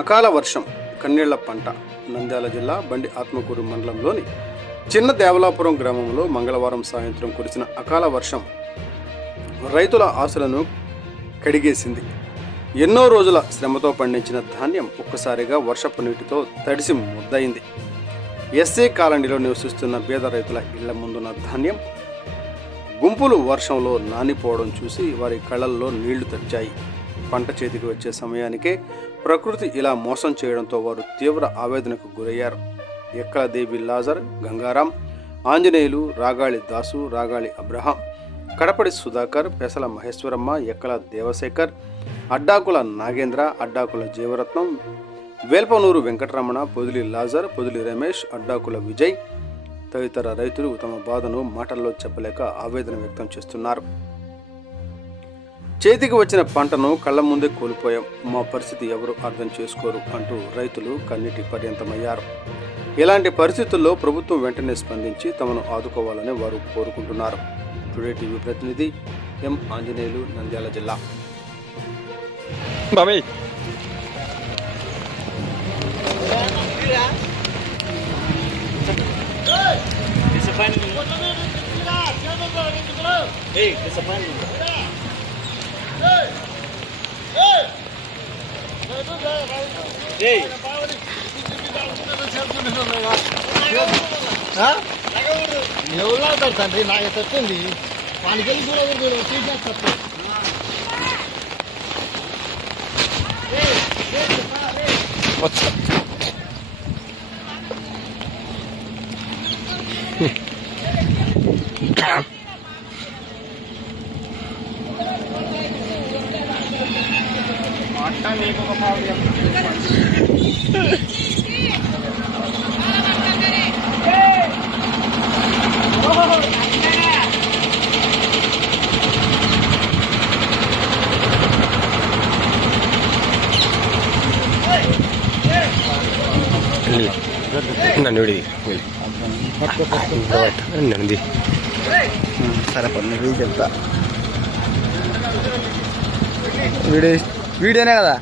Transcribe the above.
అకాల వర్షం కన్నీళ్ల పంట. నంద్యాల జిల్లా బండి ఆత్మకూరు మండలంలోని చిన్న దేవలాపురం గ్రామంలో మంగళవారం సాయంత్రం కురిసిన అకాల వర్షం రైతుల ఆశలను కడిగేసింది. ఎన్నో రోజుల శ్రమతో పండించిన ధాన్యం ఒక్కసారిగా వర్షపు నీటితో తడిసి ముద్దయింది. ఎస్సీ కాలనీలో నివసిస్తున్న పేద రైతుల ఇళ్ల ముందున్న ధాన్యం గుంపులు వర్షంలో నానిపోవడం చూసి వారి కళ్ళల్లో నీళ్లు తడిచాయి. పంట చేతికి వచ్చే సమయానికే ప్రకృతి ఇలా మోసం చేయడంతో వారు తీవ్ర ఆవేదనకు గురయ్యారు. ఎక్కల దేవి లాజర్, గంగారాం, ఆంజనేయులు, రాగాళి దాసు, రాగాళి అబ్రహాం, కడపడి సుధాకర్, పెసల మహేశ్వరమ్మ, ఎక్కల దేవశేఖర్, అడ్డాకుల నాగేంద్ర, అడ్డాకుల జీవరత్నం, వేల్పనూరు వెంకటరమణ, పొదిలి లాజర్, పొదిలి రమేష్, అడ్డాకుల విజయ్ తదితర రైతులు తమ బాధను మాటల్లో చెప్పలేక ఆవేదన వ్యక్తం చేస్తున్నారు. చేతికి వచ్చిన పంటను కళ్ల ముందే కోల్పోయాం, మా పరిస్థితి ఎవరు అర్థం చేసుకోరు అంటూ రైతులు కన్నీటి పర్యంతమయ్యారు. ఇలాంటి పరిస్థితుల్లో ప్రభుత్వం వెంటనే స్పందించి తమను ఆదుకోవాలని వారు కోరుకుంటున్నారు. టుడే టీవీ ప్రతినిధి ఎం ఆంజనేయులు, నంద్యాల జిల్లా. ఎవరు తండ్రి నాకు తప్పింది వానికి వెళ్ళి కూడా తీసేస్తారు. నన్ను నన్ను సరే పన్ను చెప్తా. వీడియోనే కదా.